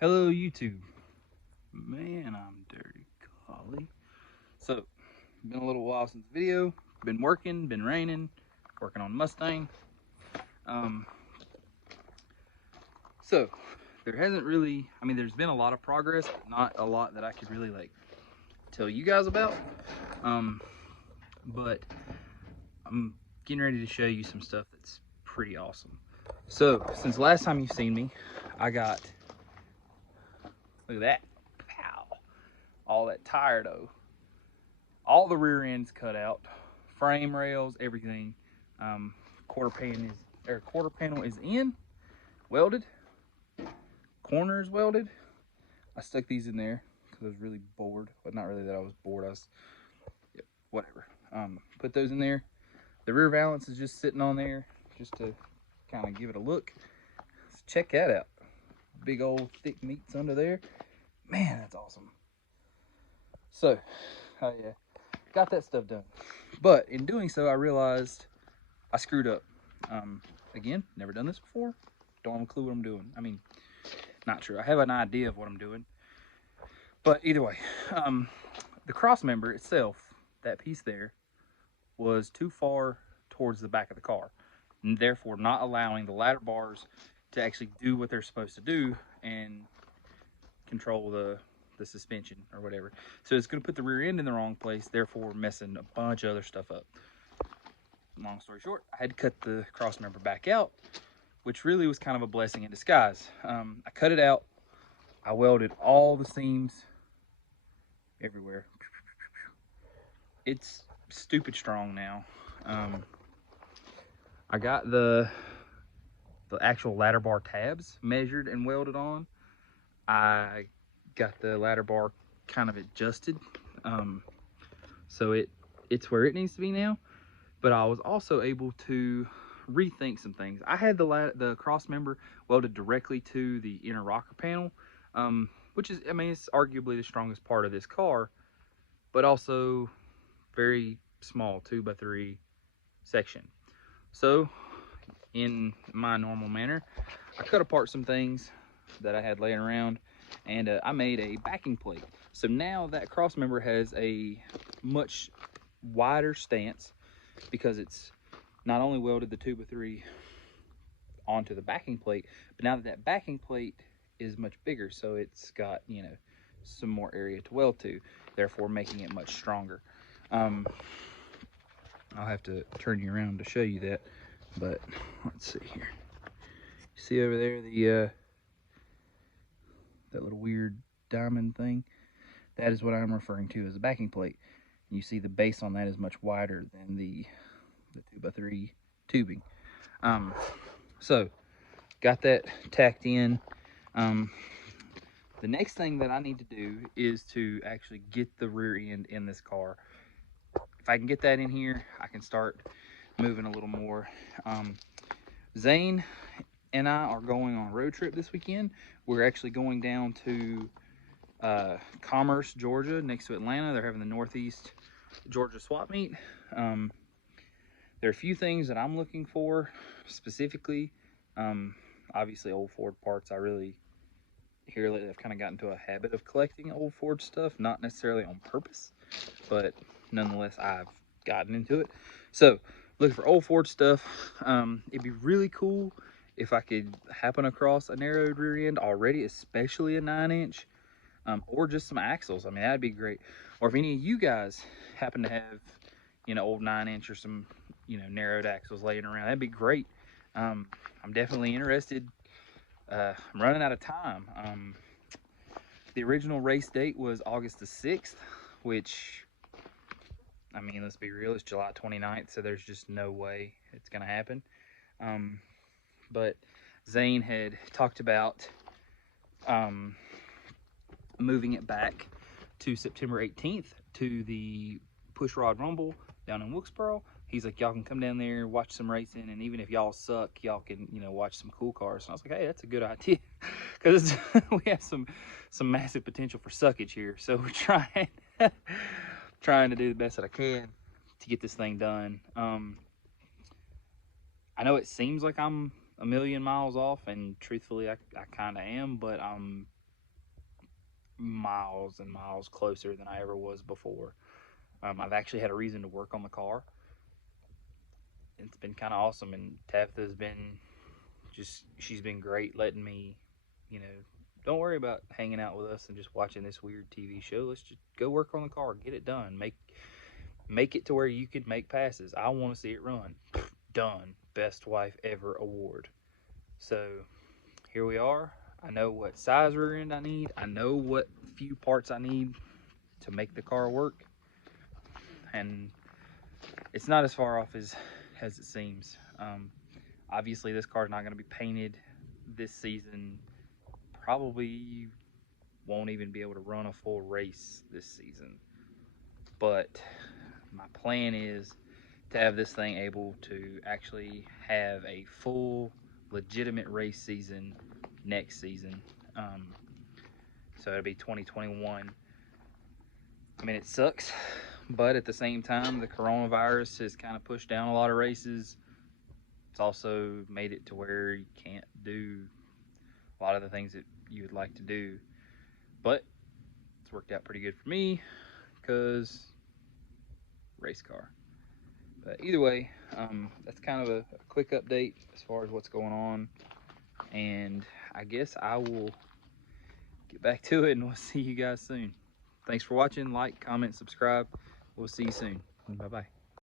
Hello YouTube. Man, I'm dirty. Golly. So, been a little while since the video. Been working, been raining, working on Mustang. Um, so there hasn't really, there's been a lot of progress, but not a lot that I could really like tell you guys about. But I'm getting ready to show you some stuff that's pretty awesome. So, since last time you've seen me, I got, look at that, pow, all that tire dough. All the rear ends cut out, frame rails, everything. Quarter panel is in, welded. Corner is welded. I stuck these in there because I was really bored. But not really that I was bored. Whatever. Put those in there. The rear valance is just sitting on there just to kind of give it a look. So check that out. Big old thick meats under there. Man, that's awesome. So, oh yeah, got that stuff done. But in doing so, I realized I screwed up. Again, never done this before. Don't have a clue what I'm doing. Not true. I have an idea of what I'm doing. But either way, the cross member itself, that piece there, was too far towards the back of the car, and therefore not allowing the ladder bars to actually do what they're supposed to do and control the suspension or whatever. So it's going to put the rear end in the wrong place, therefore messing a bunch of other stuff up. Long story short, I had to cut the cross member back out, which really was kind of a blessing in disguise. I cut it out. I welded all the seams everywhere. It's stupid strong now. I got the actual ladder bar tabs measured and welded on. I got the ladder bar kind of adjusted, so it's where it needs to be now. But I was also able to rethink some things. I had the cross member welded directly to the inner rocker panel, which is, it's arguably the strongest part of this car, but also very small 2x3 section. So in my normal manner, I cut apart some things that I had laying around, and I made a backing plate. So now that cross member has a much wider stance because it's not only welded the 2x3 onto the backing plate, but now that backing plate is much bigger, so it's got, some more area to weld to, therefore making it much stronger. I'll have to turn you around to show you that, but let's see here. See over there the that little weird diamond thing? That is what I'm referring to as a backing plate. And you see the base on that is much wider than the 2x3 tubing. So got that tacked in. The next thing that I need to do is to actually get the rear end in this car. If I can get that in here, I can start moving a little more. Zane and I are going on a road trip this weekend. We're actually going down to Commerce, Georgia, next to Atlanta. They're having the Northeast Georgia swap meet. There are a few things that I'm looking for specifically. Obviously, old Ford parts. I really, here lately, I've kind of gotten into a habit of collecting old Ford stuff, not necessarily on purpose, but nonetheless, I've gotten into it. So, looking for old Ford stuff. It'd be really cool if I could happen across a narrowed rear end already, especially a 9-inch, or just some axles. That'd be great. Or if any of you guys happen to have, old 9-inch or some, narrowed axles laying around, that'd be great. I'm definitely interested. I'm running out of time. The original race date was August the 6th, which, let's be real, it's July 29th, so there's just no way it's going to happen. But Zane had talked about moving it back to September 18th to the Push Rod Rumble down in Wilkesboro. He's like, y'all can come down there, watch some racing, and even if y'all suck, y'all can, watch some cool cars. And I was like, hey, that's a good idea, because we have some massive potential for suckage here. So we're trying to do the best that I can to get this thing done. I know it seems like I'm a million miles off, and truthfully, I kind of am, but I'm miles and miles closer than I ever was before. I've actually had a reason to work on the car. It's been kind of awesome, and Tabitha's been she's been great letting me, don't worry about hanging out with us and just watching this weird TV show. Let's just go work on the car, get it done, make it to where you could make passes. I want to see it run. Done. Best wife ever award. So here we are. I know what size rear end I need. I know what few parts I need to make the car work, and it's not as far off as it seems. Obviously, this car is not going to be painted this season. Probably won't even be able to run a full race this season. But my plan is to have this thing able to actually have a full, legitimate race season next season. So it'll be 2021. I mean, it sucks, but at the same time, the coronavirus has kind of pushed down a lot of races. It's also made it to where you can't do a lot of the things that you would like to do. But it's worked out pretty good for me because race car. But either way, that's kind of a quick update as far as what's going on. And I guess I will get back to it, and we'll see you guys soon. Thanks for watching. Like, comment, subscribe. We'll see you soon. Bye-bye.